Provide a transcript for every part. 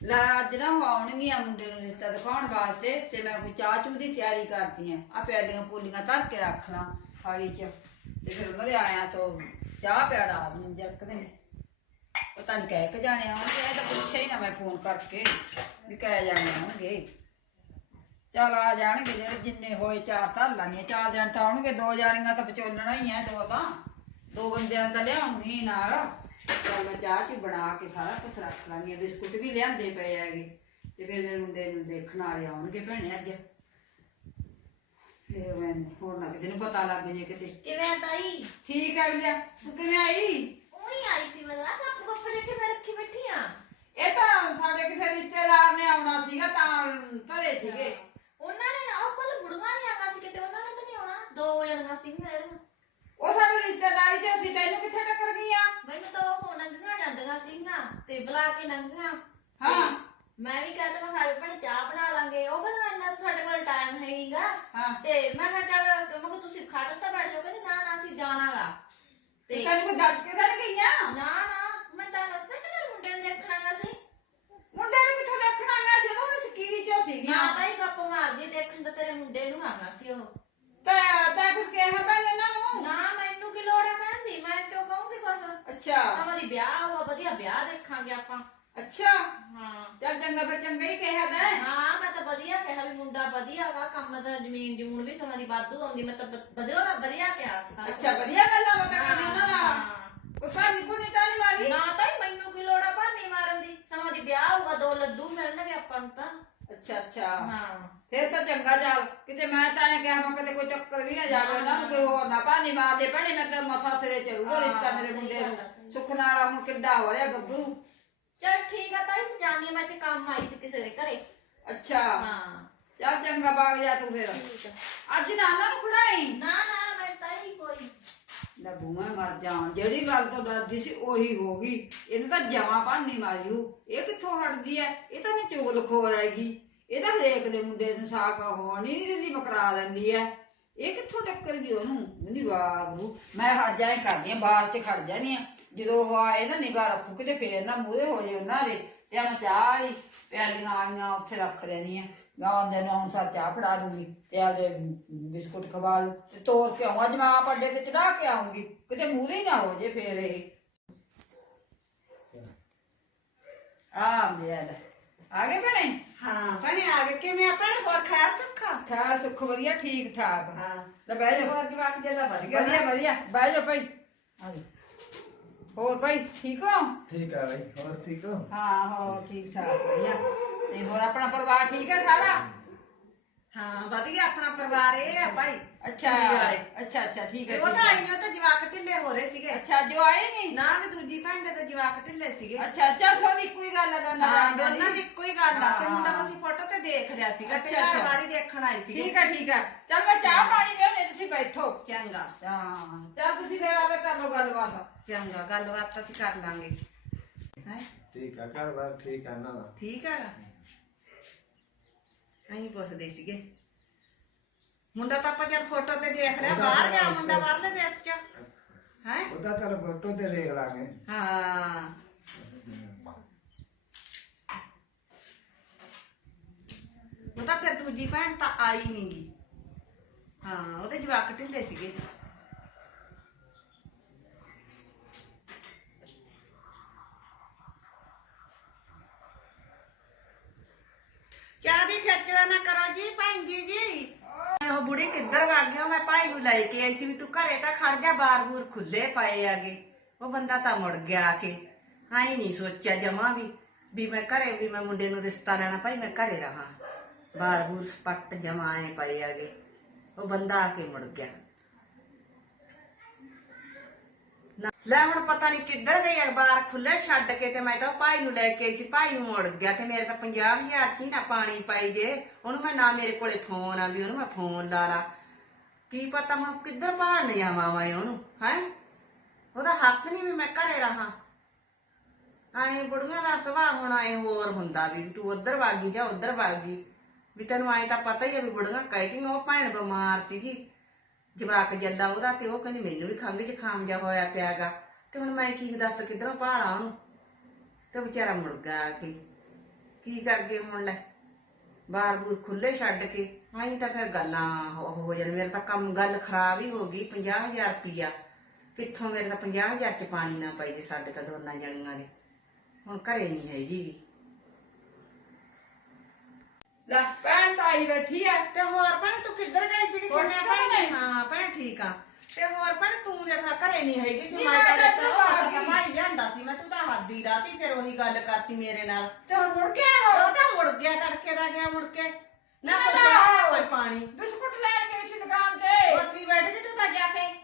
ਲੈ ਅੱਜ ਨਾ ਉਹ ਆਉਣਗੀਆਂ ਮੁੰਡੇ ਨੂੰ ਰਿਸ਼ਤਾ ਦਿਖਾਉਣ ਵਾਸਤੇ ਤੇ ਮੈਂ ਕੋਈ ਚਾਹ ਚੂ ਦੀ ਤਿਆਰੀ ਕਰਦੀ ਆ। ਆ ਪਿਆਲੀਆਂ ਪੂਲੀਆਂ ਧਰ ਕੇ ਰੱਖ ਲਾਂ ਥਾਲੀ 'ਚ ਤੇ ਫਿਰ ਉਹਨਾਂ ਦੇ ਆਇਆ ਤੋਂ ਚਾਹ ਪਿਆੜਾ ਆਦਮੀ ਜਰਕਦੇ ਨੇ ਪਤਾ ਨਹੀਂ ਕਹਿ ਕੇ ਜਾਣੇ ਆਉਣਗੇ, ਇਹ ਤਾਂ ਪੁੱਛਿਆ ਹੀ ਨਾ ਮੈਂ ਫੋਨ ਕਰਕੇ ਵੀ ਕਹਿ ਜਾਣੇ ਆਉਣਗੇ। ਚਲ ਆ ਜਾਣਗੇ ਜਿਹੜੇ ਜਿੰਨੇ ਹੋਏ ਚਾਰ ਧਰ ਲਾਂਗੇ, ਚਾਰ ਜਣ ਤਾਂ ਆਉਣਗੇ, ਦੋ ਜਾਣੀਆਂ ਤਾਂ ਵਿਚੋਲਣਾ ਹੀ ਐ ਦੋ ਤਾਂ। ਦੋ ਬੰਦਿਆਂ ਨੂੰ ਤਾਂ ਲਿਆਉਣਗੇ ਨਾਲ। ਚਲ ਮੈਂ ਚਾਹ ਚੀ ਬਣਾ ਕੇ ਸਾਰਾ ਕੁਝ ਰੱਖ ਲਾਂਗੀ ਬਿਸਕੁਟ ਵੀ ਲਿਆਂਦੇ ਪਏ ਹੈਗੇ ਤੇ ਫਿਰ ਮੇਰੇ ਮੁੰਡੇ ਨੂੰ ਦੇਖਣ ਵਾਲੇ ਆਉਣਗੇ ਭੈਣੇ ਅੱਜ। ਤੇ ਮੈਂ ਹੋਰ ਨਾ ਕਿਸੇ ਨੂੰ ਪਤਾ ਲੱਗ ਜੇ ਕਿਤੇ। ਕਿਵੇਂ ਆ ਤਾਈ? ਠੀਕ ਹੈ ਵੀਰਾ ਤੂੰ ਕਿਵੇਂ ਆਈ? ਉਹੀ ਆਈ ਸੀ ਮੈਂ ਨਾ ਕੱਪ ਕੱਪ ਲੈ ਕੇ ਮੈਂ ਰੱਖੀ ਬੈਠੀ ਆ। ਇਹ ਤਾਂ ਸਾਡੇ ਕਿਸੇ ਰਿਸ਼ਤੇਦਾਰ ਨੇ ਆਉਣਾ ਸੀਗਾ ਤਾਂ ਧਰੇ ਸੀਗੇ। ਉਹਨਾਂ ਨੇ ਨਾ ਉਹ ਕੋਲ ਬੁੜੀਆਂ ਨਹੀਂ ਆਗਾ ਸੀ ਕਿਤੇ ਉਹਨਾਂ ਨੇ ਤਾਂ ਨਹੀਂ ਆਉਣਾ? ਦੋ ਜਣੀਆਂ ਸੀ ਜਿਹੜੀਆਂ। ਉਹ ਸਾਡੇ ਰਿਸ਼ਤੇਦਾਰੀ ਚ ਅਸੀਂ ਤੈਨੂੰ ਕਿੱਥੇ ਟੱਕਰ ਸੀਗੀਆਂ ਤੇ ਬੁਲਾ ਕੇ ਨੰਗੀਆਂ ਹਾਂ। ਮੈਂ ਵੀ ਕਹਿੰਦਾ ਮੈਂ ਖਾਵੇ ਭੈਣ ਚਾਹ ਬਣਾ ਲਾਂਗੇ। ਉਹ ਕਹਿੰਦਾ ਇੰਨਾ ਤਾਂ ਸਾਡੇ ਕੋਲ ਟਾਈਮ ਹੈਗਾ ਹਾਂ। ਤੇ ਮੈਂ ਕਿਹਾ ਚੱਲ ਮੈਂ ਕਿਹਾ ਤੁਸੀਂ ਖੜ ਤਾਂ ਬੈਠ ਜਾਓ। ਕਹਿੰਦੇ ਨਾ ਨਾ ਅਸੀਂ ਜਾਣਾਗਾ। ਤੇ ਤੇ ਤੈਨੂੰ ਕੋਈ ਦੱਸ ਕੇ ਤਾਂ ਨੀ ਗਈਆਂ? ਨਾ ਨਾ ਮੈਂ ਤਾਂ ਲੱਗਾ ਕਿ ਮੁੰਡੇ ਨੂੰ ਦੇਖਣਾਗਾ ਸੀ? ਮੁੰਡੇ ਨੂੰ ਕਿੱਥੋਂ ਦੇਖਣਾ ਮੈਂ ਸੀ ਉਹ ਸਕੀਰੀ ਚ ਸੀਗੀਆਂ। ਨਾ ਤਾਈ ਗੱਪ ਮਾਰਦੀ ਦੇਖਣ ਤਾਂ ਤੇਰੇ ਮੁੰਡੇ ਨੂੰ ਆਗਾ ਸੀ ਉਹ। ਤਾਂ ਤਾਂ ਕੁਝ ਕਿਹਾ ਤਾਂ ਨੀ ਇਹਨਾਂ ਨੂੰ ਨਾ ਮੈਨੂੰ ਕੀ ਲੋੜ ਹੈ ਕਹਿੰਦੀ ਮੈਂ ਕਿਉਂ ਕਹੂੰਗੀ ਕੁਛ ਅੱਛਾ। ਸਮਾਂ ਦੀ ਵਿਆਹ ਹੋਊਗਾ ਵਧੀਆ ਵਿਆਹ ਦੇਖਾਂਗੇ ਆਪਾਂ। ਅੱਛਾ। ਹਾਂ। ਚੱਲ ਚੰਗਾ ਫਿਰ ਚੰਗਾ ਹੀ ਕਿਹਾ ਤਾਂ ਹਾਂ। ਮੈਂ ਤਾਂ ਵਧੀਆ ਕਿਹਾ ਵੀ ਮੁੰਡਾ ਵਧੀਆ ਵਾ ਕੰਮ ਦਾ ਜ਼ਮੀਨ ਜਮੂਨ ਵੀ ਸਮਾਂ ਦੀ ਵਾਧੂ ਆਉਂਦੀ ਮੈਂ ਤਾਂ ਬ- ਵਧੀਆ ਵਧੀਆ ਕਿਹਾ ਸਾਰਾ ਅੱਛਾ ਵਧੀਆ ਗੱਲਾਂ ਬਾਤਾਂ ਹਾਂ, ਕਰਨੀ ਉਹਨਾਂ ਨਾਲ। ਹਾਂ। ਕੋਈ ਭਾਨੀ ਭੁਨੀ ਤਾਂ ਨਹੀਂ ਮਾਰੀ ਨਾ ਤਾਈ ਮੈਨੂੰ ਕੀ ਲੋੜ ਆ ਭਾਨੀ ਮਾਰਨ ਦੀ। ਸਮਾਂ ਦੀ ਵਿਆਹ ਹੋਊਗਾ ਦੋ ਲੱਡੂ ਮਿਲਣਗੇ ਆਪਾਂ ਨੂੰ ਤਾਂ। ਅੱਛਾ ਅੱਛਾ। ਹਾਂ। ਫਿਰ ਤਾਂ ਚੰਗਾ ਚੱਲ ਕਿਤੇ ਮੈਂ ਤਾਂ ਐ ਕਿਹਾ ਮੈਂ ਕਿਤੇ ਕੋਈ ਟੱਕਰ ਵੀ ਨਾ ਜਾਵੇ ਉਹਨਾਂ ਨੂੰ ਕੋਈ ਹੋਰ ਨਾ ਭਾਨੀ ਮਾਰ ਦੇ ਭੈਣੇ ਮੈਂ ਤਾਂ ਮਸਾ ਸਿਰੇ ਚੜੂਗਾ ਰਿਸ਼ਤਾ ਮੇਰੇ ਮੁੰਡੇ ਨੂੰ। ਸੁੱਖ ਨਾਲ ਹੁਣ ਕਿੱਡਾ ਹੋ ਰਿਹਾ ਗੱਭਰੂ। ਚਲ ਠੀਕ ਆ ਤਾਈ ਜਾਣੀ ਆ, ਮੈਂ ਤੇ ਕੰਮ ਆਈ ਸੀ ਕਿਸੇ ਦੇ ਘਰੇ। ਅੱਛਾ। ਹਾਂ। ਚੱਲ ਚੰਗਾ ਬਾਗ ਜਾ ਤੂੰ ਫਿਰ। ਠੀਕ ਆ। ਅੱਜ ਨਾਨਾ ਨੂੰ ਖੜਾਈ ਨਾ ਨਾ ਮੈਂ ਤਾਈ ਕੋਈ ਲੈ ਬੂਮਾ ਮਰ ਜਾ ਜਿਹੜੀ ਗੱਲ ਤੋਂ ਡਰਦੀ ਸੀ ਉਹੀ ਹੋ ਗਈ। ਇਹਨੇ ਤਾਂ ਜਮਾ ਭਾਨੀ ਮਾਰਿਓ। ਇਹ ਕਿੱਥੋਂ ਹਟਦੀ ਐ? ਇਹ ਤਾਂ ਨੇ ਚੁਗਲ ਖੋਰ ਹੈਗੀ। ਇਹ ਤਾਂ ਹਰੇਕ ਦੇ ਮੁੰਡੇ ਨੂੰ ਸਾਕ ਹੋਣ ਨਹੀਂ ਦਿੰਦੀ ਮਕਰਾ ਦਿੰਦੀ ਐ। ਇਹ ਕਿੱਥੋਂ ਟੱਕਰ ਗਈ ਉਹਨੂੰ? ਨਹੀਂ ਬਾਬੂ ਮੈਂ ਹਟ ਜਾਏ ਕਰਦੀ ਆ, ਬਾਅਦ ਚ ਖੜ ਜਾਨੀ ਆ। ਜਦੋਂ ਉਹ ਆਏ ਨਾ ਨਿਗਾਹ ਰੱਖੂ ਕਿਤੇ ਫੇਰ ਨਾ ਮੂਹਰੇ ਹੋ ਜੇ ਉਹਨਾਂ ਦੇ। ਤੇ ਮੈਂ ਚਾਹ ਹੀ ਪਿਆਲੀਆਂ ਆਈਆਂ, ਉੱਥੇ ਰੱਖ ਦੇਣੀ ਆ। ਮੈਂ ਆਉਂਦੇ ਨੂੰ ਸਰ ਚਾਹ ਫੜਾ ਦੂੰਗੀ ਤੇ ਆਦੇ ਬਿਸਕੁਟ ਖਵਾ ਦੂ ਤੇ ਤੋੜ ਕੇ ਆਉਂ ਅੱਜ ਮੈਂ ਆਪ ਅੱਡੇ ਤੇ ਚੜਾ ਕੇ ਆਉਂਗੀ ਕਿਤੇ ਮੂਹਰੇ ਹੀ ਨਾ ਹੋ ਜੇ ਫੇਰ ਇਹ। ਆ ਮੇਰਾ ਲੈ। ਆ ਗਏ ਭੈਣੇ? ਹਾਂ। ਭੈਣੇ ਆ ਗਏ। ਕਿਵੇਂ ਆ ਭੈਣੇ? ਹੋਰ ਖੈਰ ਸੁੱਖਾ ਠਾ ਸੁੱਖ ਵਧੀਆ ਠੀਕ ਠਾਕ। ਹਾਂ। ਲੈ ਬਹਿ ਜਾ। ਹੋਰ ਜਵਾਕ ਜਦਾ ਵਧ ਗਿਆ ਵਧੀਆ ਵਧੀਆ। ਬਹਿ ਜਾ ਭਾਈ। ਆ ਜਾ। ਹੋਰ ਭਾਈ ਠੀਕ ਹੋ? ਠੀਕ ਆ ਬਈ। ਹੋਰ ਠੀਕ ਹੋ? ਹਾਂ ਹੋਰ ਠੀਕ ਠਾਕ ਵਧੀਆ। ਤੇ ਹੋਰ ਆਪਣਾ ਪਰਿਵਾਰ ਠੀਕ ਹੈ ਸਾਰਾ? ਹਾਂ ਵਧ ਗਿਆ ਆਪਣਾ ਪਰਿਵਾਰ ਇਹ ਆ ਭਾਈ ਅੱਛਾ ਕੁੜੀ ਵਾਲੇ। ਅੱਛਾ ਅੱਛਾ ਠੀਕ ਹੈ ਉਹ ਠੀਕ ਤਾਂ ਆਈ ਹੈ ਨੇ ਉਹ ਤਾਂ ਜਵਾਕ ਢਿੱਲੇ ਹੋ ਰਹੇ ਸੀਗੇ। ਅੱਛਾ ਜੋ ਆਏ ਨਹੀਂ? ਨਾ ਵੀ ਦੂਜੀ ਭੈਣ ਦੇ ਤਾਂ ਜਵਾਕ ਢਿੱਲੇ ਸੀਗੇ। ਅੱਛਾ ਚੱਲ ਸੋਨੀ ਕੋਈ ਗੱਲ ਨਾ ਹਾਂ ਦੋਨਾਂ ਦੀ। ਇੱਕੋ ਹੀ ਗੱਲ ਆ ਤੇ। ਮੁੰਡਾ ਤੁਸੀਂ ਫੋਟੋ ਤੇ ਦੇਖ ਰਿਹਾ ਸੀਗਾ ਤੇ ਅੱਛਾ, ਘਰ ਅੱਛਾ। ਵਾਰੀ ਦੇਖਣ ਆਈ ਸੀਗੇ। ਠੀਕ ਹੈ ਠੀਕ ਹੈ ਚੱਲ ਮੈਂ ਚਾਹ ਪਾਣੀ ਲਿਆਉਣੇ ਤੁਸੀਂ ਬੈਠੋ। ਚੰਗਾ। ਹਾਂ ਚੱਲ ਤੁਸੀਂ ਫੇਰ ਆਵੇ ਕਰ ਲਓ ਗੱਲਬਾਤ। ਚੰਗਾ ਗੱਲਬਾਤ ਤਾਂ ਅਸੀਂ ਕਰ ਲਾਂਗੇ। ਹੈ? ਠੀਕ ਆ ਘਰ ਬਾਰ ਠੀਕ ਆ ਨਾ ਦਾ। ਠੀਕ ਹੈਗਾ ਅਸੀਂ ਪੁੱਛਦੇ ਸੀਗੇ। ਮੁੰਡਾ ਤਾਂ ਆਪਾਂ ਜਦ ਫੋਟੋ ਤੇ ਦੇਖ ਲਿਆ ਬਾਹਰ ਗਿਆ ਮੁੰਡਾ ਬਾਹਰਲੇ ਦੇਸ਼ ਚ। ਹੈ? ਉਹਦਾ ਤਾਂ ਫੋਟੋ ਤੇ ਦੇਖ ਲਾਂਗੇ। ਹਾਂ। ਉਹ ਤਾਂ ਫਿਰ ਦੂਜੀ ਭੈਣ ਤਾਂ ਆਈ ਨਹੀਂਗੀ ਹਾਂ ਉਹਦੇ ਜਵਾਕ ਢਿੱਲੇ ਸੀਗੇ ਚਾਹ ਦੀ ਖੇਚਲਾ ਨਾ ਕਰੋ ਜੀ ਭੈਣ ਜੀ ਜੀ ਉਹ ਬੁੜੀ ਕਿੱਧਰ ਵਗ ਗਿਆ ਮੈਂ ਭਾਈ ਨੂੰ ਲੈ ਕੇ ਆਈ ਸੀ ਵੀ ਤੂੰ ਘਰੇ ਤਾਂ ਖੜ ਜਾ ਬਾਰ-ਬੂਰ ਖੁੱਲੇ ਪਏ ਆਗੇ ਉਹ ਬੰਦਾ ਤਾਂ ਮੁੜ ਗਿਆ ਆ ਕੇ। ਆਈ ਨਹੀਂ ਸੋਚਿਆ ਜਮਾ ਵੀ ਵੀ ਮੈਂ ਘਰੇ, ਵੀ ਮੈਂ ਮੁੰਡੇ ਨੂੰ ਰਿਸ਼ਤਾ ਲੈਣਾ, ਭਾਈ ਮੈਂ ਘਰੇ ਰਹਾ। ਬਾਰ-ਬੂਰ ਸਪੱਟ ਜਮਾਏ ਪਏ ਆਗੇ ਉਹ ਬੰਦਾ ਆ ਕੇ ਮੁੜ ਗਿਆ। ਲੈ ਹੁਣ ਪਤਾ ਨਹੀਂ ਕਿੱਧਰ ਗਈ ਅਖਬਾਰ ਖੁੱਲੇ ਛੱਡ ਕੇ ਤੇ ਮੈਂ ਤਾਂ ਭਾਈ ਨੂੰ ਲੈ ਕੇ ਆਈ ਸੀ। ਭਾਈ ਨੂੰ ਮੁੜ ਗਿਆ ਤੇ ਮੇਰੇ ਤਾਂ 50000 ਚ ਹੀ ਨਾ ਪਾਣੀ ਪਾਈ ਜੇ। ਉਹਨੂੰ ਮੈਂ ਨਾ ਮੇਰੇ ਕੋਲੇ ਫੋਨ ਆ ਵੀ ਉਹਨੂੰ ਮੈਂ ਫੋਨ ਲਾ ਲਾ। ਕੀ ਪਤਾ ਹੁਣ ਕਿੱਧਰ ਭਾਣ ਜਾਵਾਂ ਮੈਂ ਉਹਨੂੰ, ਹੈ? ਉਹਦਾ ਹੱਕ ਨਹੀਂ ਵੀ ਮੈਂ ਘਰੇ ਰਹਾ। ਐਂ ਬੁੜੀਆਂ ਦਾ ਸੁਭਾਅ ਹੁਣ ਐ ਹੋਰ ਹੁੰਦਾ ਵੀ, ਤੂੰ ਉੱਧਰ ਵਾਗੀ ਜਾਂ ਉੱਧਰ ਵਾਗੀ ਵੀ ਤੈਨੂੰ ਐਂ ਤਾਂ ਪਤਾ ਹੀ ਆ ਵੀ ਬੁੜੀਆਂ ਕਹਿ ਉਹ ਭੈਣ ਬਿਮਾਰ ਸੀਗੀ। ਜਵਾਕ ਜੱਦਾ ਉਹਦਾ ਤੇ ਉਹ ਕਹਿੰਦੀ ਮੈਨੂੰ ਵੀ ਖੰਘ ਜ਼ੁਕਾਮ ਜਾ ਹੋਇਆ ਪਿਆਗਾ। ਤੇ ਹੁਣ ਮੈਂ ਕੀ ਦੱਸ ਕਿਧਰੋਂ ਭਾਲਾਂ ਉਹਨੂੰ? ਤੇ ਵਿਚਾਰਾ ਮੁੜ ਗਿਆ ਕੇ। ਕੀ ਕਰ ਗਏ ਹੁਣ ਲੈ? ਬਾਰ ਬੂਰ ਖੁੱਲੇ ਛੱਡ ਕੇ ਆਈ ਤਾਂ ਫਿਰ ਗੱਲਾਂ ਹੋ ਹੋ ਜਾਣ ਮੇਰੇ ਤਾਂ ਕੰਮ ਗੱਲ ਖਰਾਬ ਹੀ ਹੋ ਗਈ 50000 ਰੁਪਿਆ ਕਿੱਥੋਂ ਮੇਰੇ ਤਾਂ 50000 ਚ ਪਾਣੀ ਨਾ ਪਈ ਜੇ ਸਾਡੇ ਤਾਂ ਦੋਨਾਂ ਜਣੀਆਂ ਦੇ। ਹੁਣ ਘਰੇ ਨਹੀਂ ਹੈਗੀ ਗੀ। ਲੈ ਭੈਣ ਤਾਂ ਆਈ ਬੈਠੀ ਆ। ਤੇ ਹੋਰ ਭੈਣੇ ਤੂੰ ਕਿੱਧਰ ਗਈ ਸੀ ਹੋਰ ਕਿਵੇਂ ਭੈਣੇ? ਹਾਂ ਭੈਣ ਠੀਕ ਆ। ਤੇ ਹੋਰ ਭੈਣੇ ਤੂੰ ਦੇਖਾ ਘਰੇ ਨਹੀਂ ਹੈਗੀ ਸੀ ਮੈਂ ਤਾਂ ਤਾਂ ਇੱਧਰ ਦੇਖਾ ਆ ਗਈ। ਭਾਈ ਜਾਂਦਾ ਸੀ ਮੈਂ ਤੂੰ ਤਾਂ ਹੱਦ ਹੀ ਲਾਤੀ ਫਿਰ ਉਹੀ ਗੱਲ ਕਰਤੀ ਮੇਰੇ ਨਾਲ। ਤੇ ਹੁਣ ਮੁੜ ਕੇ ਹੋ ਉਹ? ਤਾਂ ਮੁੜ ਗਿਆ ਕਰਕੇ ਦਾ ਗਿਆ ਮੁੜ ਕੇ। ਨਾ ਨਾ, ਕੋਈ ਪਾਣੀ? ਬਿਸਕੁਟ ਲੈਣ ਗਈ ਸੀ ਦੁਕਾਨ ਤੇ। ਉੱਥੇ ਹੀ ਬੈਠ ਗਈ ਤੂੰ ਤਾਂ ਜਾ ਕੇ।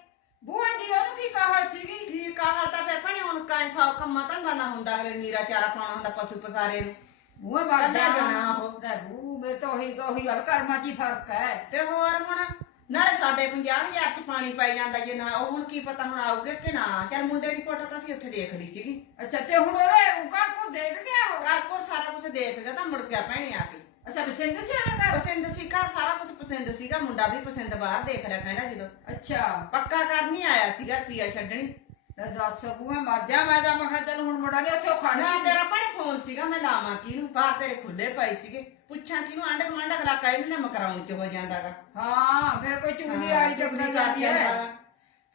ਬੂਆ ਦੀ ਉਹਨੂੰ ਕੀ ਕਹਾਲ ਸੀਗੀ? ਕੀ ਕਹਾ ਤਾਂ ਫਿਰ ਭੈਣੇ ਹੁਣ ਕਾਂ ਸੌ ਕੰਮਾਂ ਧੰਦਾ ਨਾ ਹੁੰਦਾ ਅਗਲੇ ਨੀਰਾ ਚਾਰਾ ਪਾਉਣਾ ਹੁੰਦਾ ਪਸ਼ੂ ਪਸਾਰੇ ਨੂੰ। ਬੂਆ ਕੱਲਾ ਬਾਜਾ ਜਾਣਾ ਉਹ। ਬੂ ਮੇਰੇ ਤਾਂ ਉਹੀ ਉਹੀ ਗੱਲ ਕਰਮਾਂ 'ਚ ਹੀ ਫ਼ਰਕ ਹੈ। ਤੇ ਹੋਰ ਹੁਣ? ਨਾਲੇ ਸਾਡੇ 50000 ਚ ਪਾਣੀ ਪੈ ਜਾਂਦਾ ਜੇ ਨਾ ਉਹ ਹੁਣ ਕੀ ਪਤਾ ਹੁਣ ਆਉਗੇ ਕਿ ਨਾ। ਚੱਲ ਮੁੰਡੇ ਦੀ ਫੋਟੋ ਤਾਂ ਅਸੀਂ ਉੱਥੇ ਦੇਖ ਲਈ ਸੀਗੀ। ਅੱਛਾ ਤੇ ਹੁਣ ਉਹਦੇ ਘਰ ਕੋ ਦੇਖ ਗਿਆ ਹੋ ਘਰ ਕੋਲ ਸਾਰਾ ਕੁਝ ਦੇਖ ਗਿਆ ਤਾਂ ਮੁੜ ਗਿਆ ਭੈਣੇ ਆ ਕੇ। ਅੱਛਾ ਬਸਿੰਦ ਸੀ ਉਹਦੇ ਘਰ? ਪਸੰਦ ਸੀ ਘਰ ਸਾਰਾ ਕੁਝ ਪਸੰਦ ਸੀਗਾ ਮੁੰਡਾ ਵੀ ਪਸੰਦ ਬਾਹਰ ਦੇਖ ਰਿਹਾ ਕਹਿੰਦਾ ਜਦੋਂ। ਅੱਛਾ। ਪੱਕਾ ਕਰਨੀ ਆਇਆ ਸੀਗਾ ਰੁਪਿਆ ਛੱਡਣੀ। ਲੈ ਦੱਸ ਬੂਆ ਮਾਜਾ ਮੈਂ ਤਾਂ ਮੈਂ ਕਿਹਾ ਚੱਲ ਹੁਣ ਮੁੰਡਾ ਨੇ ਉੱਥੇ ਖੜ ਨਾ ਤੇਰਾ ਭੈਣੇ ਫੋਨ ਸੀਗਾ ਮੈਂ ਲਾਵਾਂ ਕਿਹਨੂੰ? ਬਾਹਰ ਤੇਰੇ ਖੁੱਲੇ ਪਏ ਸੀਗੇ। ਪੁੱਛਾਂ ਕਿਹਨੂੰ ਆਂਡੇ ਗਵਾਂਡਾ ਅਗਲਾ ਕਾਈ ਨੂੰ ਮਕਰਾਉਣ ਚ ਹੋ ਜਾਂਦਾਗਾ। ਹਾਂ ਫਿਰ ਕੋਈ ਚੁਗਲੀ ਵਾਲੀ ਚੁਗਲੀ ਕਰਦੀ ਹੈ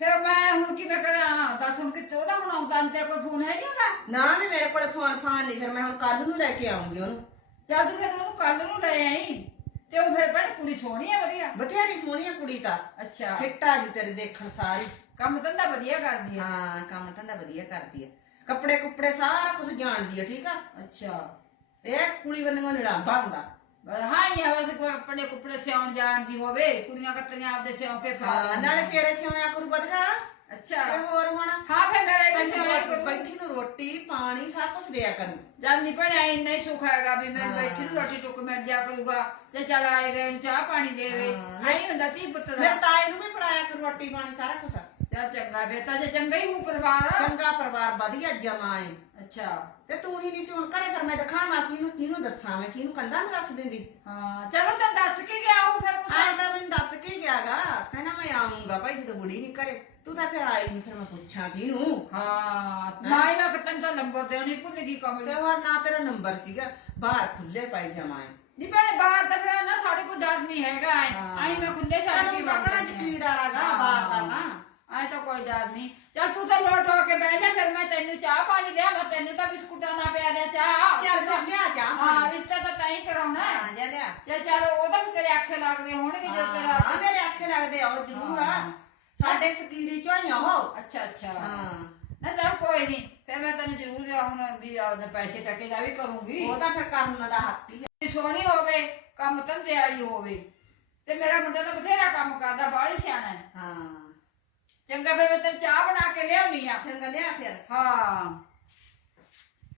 ਫਿਰ ਮੈਂ ਹੁਣ ਕਿਵੇਂ ਕਰਾਂ? ਦੱਸ ਹੁਣ ਕਿਤੇ ਉਹਦਾ ਹੁਣ ਆਉਂਦਾ ਤੇਰੇ ਕੋਲ ਫੋਨ ਹੈ ਨਹੀਂ ਉਹਦਾ? ਨਾ ਵੀ ਮੇਰੇ ਕੋਲ ਫੋਨ ਫਾਨ ਨਹੀਂ ਫਿਰ ਮੈਂ ਹੁਣ ਕੱਲ ਨੂੰ ਲੈ ਕੇ ਆਉਂਗੀ ਉਹਨੂੰ। ਜਦ ਫਿਰ ਉਹਨੂੰ ਕੱਲ ਨੂੰ ਲੈ ਆਈ ਤੇ ਉਹ ਫਿਰ ਬੜ ਕੁੜੀ ਸੋਹਣੀ ਹੈ ਵਧੀਆ। ਬਥੇਰੀ ਸੋਹਣੀ ਆ ਕੁੜੀ ਤਾਂ। ਅੱਛਾ। ਫਿੱਟਾ ਜੀ ਤੇਰੇ ਦੇਖਣ ਸਾਰੀ। ਕੰਮ ਧੰਦਾ ਵਧੀਆ ਕਰਦੀ ਹੈ ਹਾਂ ਕੰਮ ਧੰਦਾ ਵਧੀਆ ਕਰਦੀ ਆ ਕੱਪੜੇ ਕੁੱਪੜੇ ਸਾਰਾ ਕੁਝ ਜਾਣਦੀ ਆ ਠੀਕ ਆ? ਅੱਛਾ। ਇਹ ਕੁੜੀ ਬੰਨੋਂ ਲੜਾਂਬਾ ਹੁੰਦਾ ਬਸ ਹਾਂ ਹੀ ਆ ਬਸ ਕੋਈ ਆਪਣੇ ਕੁੱਪੜੇ ਸਿਉਣ ਜਾਣਦੀ ਹੋਵੇ ਕੁੜੀਆਂ ਕੱਤਰੀਆਂ ਆਪਦੇ ਸਿਉਂ ਕੇ ਪਾ ਹਾਂ। ਨਾਲੇ ਤੇਰੇ ਸਿਉਣਿਆ ਕਰੂ ਵਧਗਾ ਅੱਛਾ। ਤੇ ਹੋਰ ਹੁਣ ਹਾਂ ਫਿਰ ਮੇਰੇ ਵੀ ਸਿਉਂ ਬੈਠੀ ਬੈਠੀ ਨੂੰ ਰੋਟੀ ਪਾਣੀ ਸਭ ਕੁਝ ਦਿਆ ਕਰੂ। ਜਦ ਨਹੀਂ ਪੜਿਆ ਇੰਨਾ ਹੀ ਸੁੱਖ ਹੈਗਾ ਵੀ ਮੈਂ। ਬੈਠੀ ਨੂੰ ਰੋਟੀ ਟੁੱਕ ਮਿਲ ਜਾ ਕਰੂਗਾ। ਤੇ ਚੱਲ ਆਏ ਗਏ ਨੂੰ ਚਾਹ ਪਾਣੀ ਦੇਵੇ। ਨਹੀਂ ਹੁੰਦਾ ਤੀ ਪੁੱਤ ਮੇਰੇ ਦਾ ਤਾਏ ਨੂੰ ਵੀ ਫੜਾਇਆ ਕਰੂ ਰੋਟੀ ਪਾਣੀ ਸਾਰਾ ਕੁਝ ਚੱਲ ਚੰਗਾ ਬੇਟਾ ਜੇ ਚੰਗਾ ਹੀ ਹੂੰ ਪਰਿਵਾਰ। ਚੰਗਾ ਪਰਿਵਾਰ ਵਧੀਆ ਜਮਾ ਏ। ਅੱਛਾ। ਤੇ ਤੂੰ ਹੀ ਨਹੀਂ ਸੀ ਹੁਣ ਘਰੇ ਫਿਰ ਮੈਂ ਦਿਖਾਵਾਂ ਕਿਹਨੂੰ ਕਿਹਨੂੰ ਦੱਸਾਂ ਮੈਂ ਕਿਹਨੂੰ ਕੰਦਾ ਨੂੰ ਦੱਸ ਦਿੰਦੀ? ਹਾਂ ਚਲੋ ਤਾਂ ਦੱਸ ਕੇ ਗਿਆ ਉਹ ਫਿਰ ਕੁਛ। ਆਏ ਤਾਂ ਮੈਨੂੰ ਦੱਸ ਕੇ ਗਿਆਗਾ ਕਹਿੰਦਾ ਮੈਂ ਆਉਂਗਾ ਭਾਈ ਜਦੋਂ ਬੁੜੀ ਨਹੀਂ ਘਰੇ। ਤੂੰ ਤਾਂ ਫਿਰ ਆਈ ਨਹੀਂ ਫਿਰ ਮੈਂ ਪੁੱਛਾਂ ਕਿਹਨੂੰ? ਹਾਂ ਨਾ ਹੀ ਮੈਂ ਕਿਤਨ ਤਾਂ ਨੰਬਰ ਦੇਣੀ ਭੁੱਲ ਗਈ ਕਮਲੀ। ਤੇ ਉਹ ਨਾ ਤੇਰਾ ਨੰਬਰ ਸੀਗਾ ਬਾਹਰ ਖੁੱਲੇ ਪਾਈ ਜਮਾਏ ਨਹੀਂ ਭੈਣੇ ਬਾਹਰ ਤਾਂ ਫਿਰ ਨਾ ਸਾਡੇ ਕੋਲ ਡਰ ਨਹੀਂ ਹੈਗਾ ਹਾਂ। ਆਈ ਮੈਂ ਖੁੱਲੇ ਛੱਡ ਕੇ ਤੈਨੂੰ ਤਾਂ ਘਰਾਂ ਚ ਕੀੜਾ ਹੈਗਾ ਬਾਹਰ ਦਾ ਨਾ। ਆਏ ਤਾਂ ਕੋਈ ਡਰ ਨਹੀਂ। ਚੱਲ ਤੂੰ ਤਾਂ ਲੋਟ ਹੋ ਕੇ ਬਹਿ ਜਾ ਫਿਰ ਮੈਂ ਤੈਨੂੰ ਚਾਹ ਪਾਣੀ ਲਿਆ ਮੈਂ ਤੈਨੂੰ ਤਾਂ ਬਿਸਕੁਟਾਂ ਨਾ ਪਿਆ ਦਿਆ ਚਾਹ। ਚੱਲ ਫਿਰ ਲਿਆ ਚਾਹ ਹਾਂ ਪਾਣੀ। ਰਿਸ਼ਤਾ ਤਾਂ ਤਾਂ ਹੀ ਕਰਾਉਣਾ ਹੈ। ਹਾਂ ਜਾ ਲਿਆ। ਤੇ ਚੱਲ ਉਹਦਾ ਵੀ ਤੇਰੇ ਅੱਖੇ ਲੱਗਦੇ ਹੋਣਗੇ ਜੋ ਤੇਰਾ ਹਾਂ ਮੇਰੇ ਅੱਖੇ ਲੱਗਦੇ ਆ ਉਹ ਜ਼ਰੂਰ ਆ। ਹਾਂ। ਸਾਡੇ ਸਕੀਰੀ ਝੋਈਆਂ ਉਹ ਅੱਛਾ ਅੱਛਾ। ਹਾਂ। ਨਾ ਚੱਲ ਕੋਈ ਨਹੀਂ ਫਿਰ ਮੈਂ ਤੈਨੂੰ ਜ਼ਰੂਰ ਹੁਣ ਵੀ ਉਹਦੇ ਪੈਸੇ ਟਕੇ ਦਾ ਵੀ ਕਰੂੰਗੀ। ਉਹ ਤਾਂ ਫਿਰ ਕਰਨ ਦਾ ਹੱਕ ਹੀ ਆ। ਸੋਹਣੀ ਹੋਵੇ ਕੰਮ ਧੰਦੇ ਵਾਲੀ ਹੋਵੇ ਤੇ ਮੇਰਾ ਮੁੰਡਾ ਤਾਂ ਬਥੇਰਾ ਕੰਮ ਕਰਦਾ ਬਾਹਲੀ ਸਿਆਣਾ ਹੈ। ਹਾਂ। ਚੰਗਾ ਫਿਰ ਮੈਂ ਤੈਨੂੰ ਚਾਹ ਬਣਾ ਕੇ ਲਿਆਉਣੀ ਆ ਚੰਗਾ ਲਿਆ ਫਿਰ। ਹਾਂ।